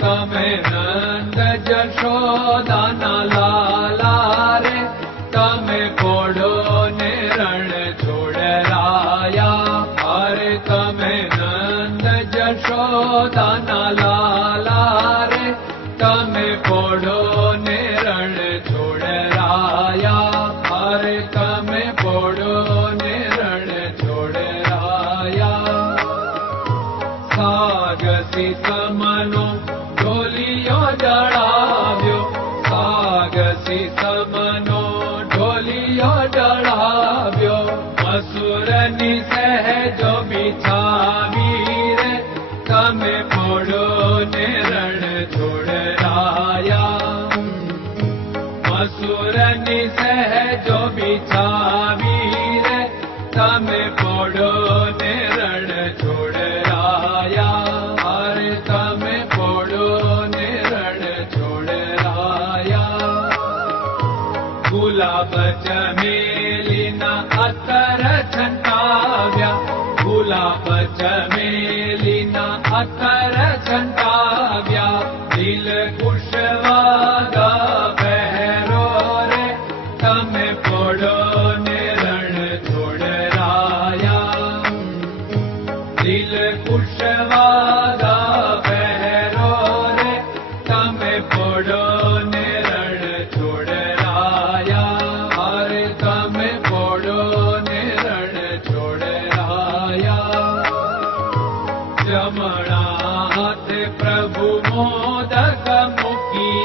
तमे नंद जशोदना लाला रे तमे पोडो ने रण छोडराया। हरे तमे नन्द जशोदना लाला रे तमे पोडो ने रण छोड़ छोडराया। हरे तमे पोडो ने रण छोडराया सागसी लागसी सबनो ढोलियो डढ़ाव्यो मसुरनि सहजो बिछावी रे कमे पोड़ो ने रण छोड़राया। मसुरनि सहजो बिछावी रे कमे पोड़ो ने मथ प्रभु मोदक मुखियामणाथ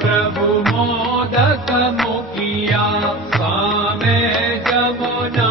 प्रभु मोदक मुखियामे जमुना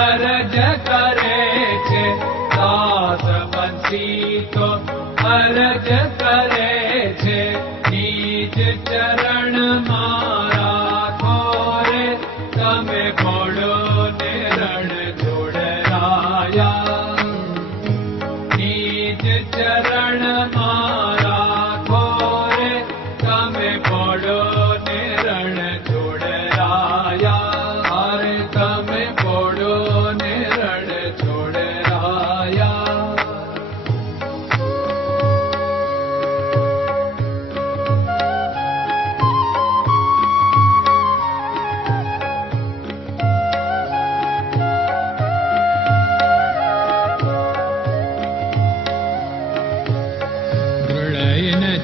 अरज करे छे दास बंसी तो अरज करे छे नीच चरण मारा घोरे राया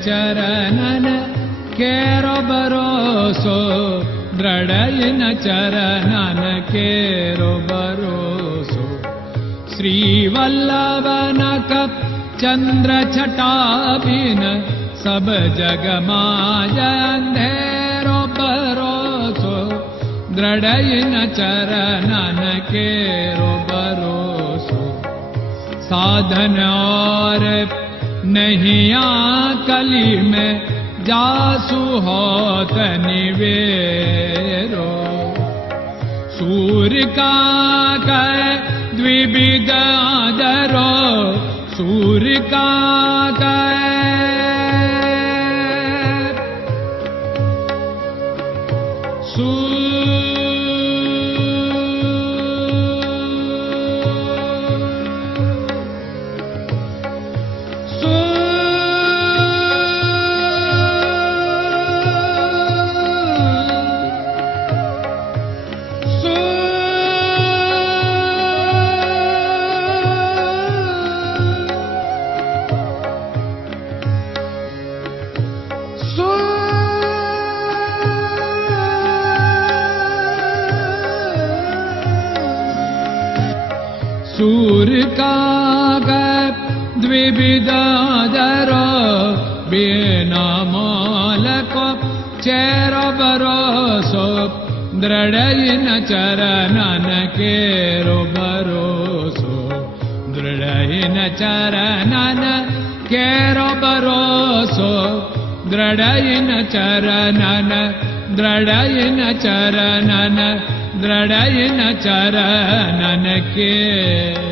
चरणन केरो भरोसो दृढयिन चरणन केरो भरोसो श्रीवल्लभन कप चन्द्र छटाबिन सब जग माया अंधेरो भरोसो दृढयिन चरणन केरो भरोसो साधन और कलि मे जासुहत निवेरो। सूर्यका दिविगागरो सूर्यका ूर् काग द्विविधरो बेन मोल को चेर बरोसो दृढयिन चरणन केरो बरोसो दृढयिन चरणन दृढयिन चरणन दृढयन न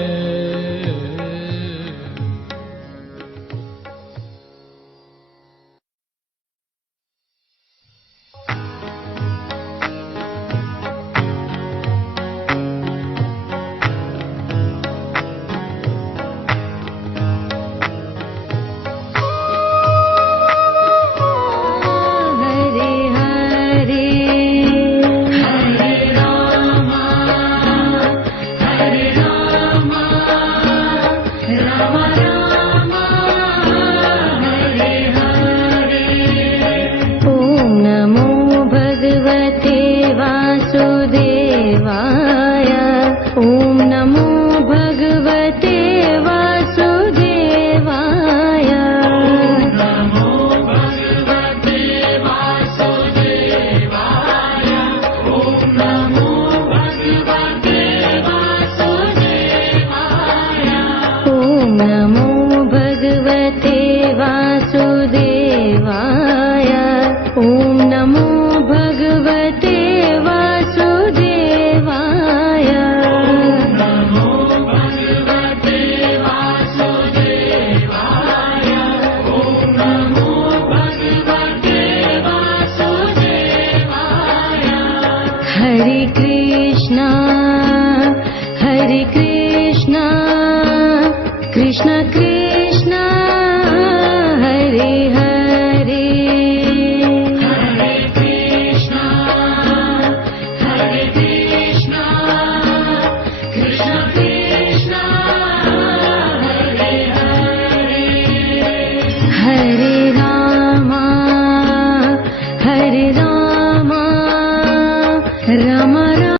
हरे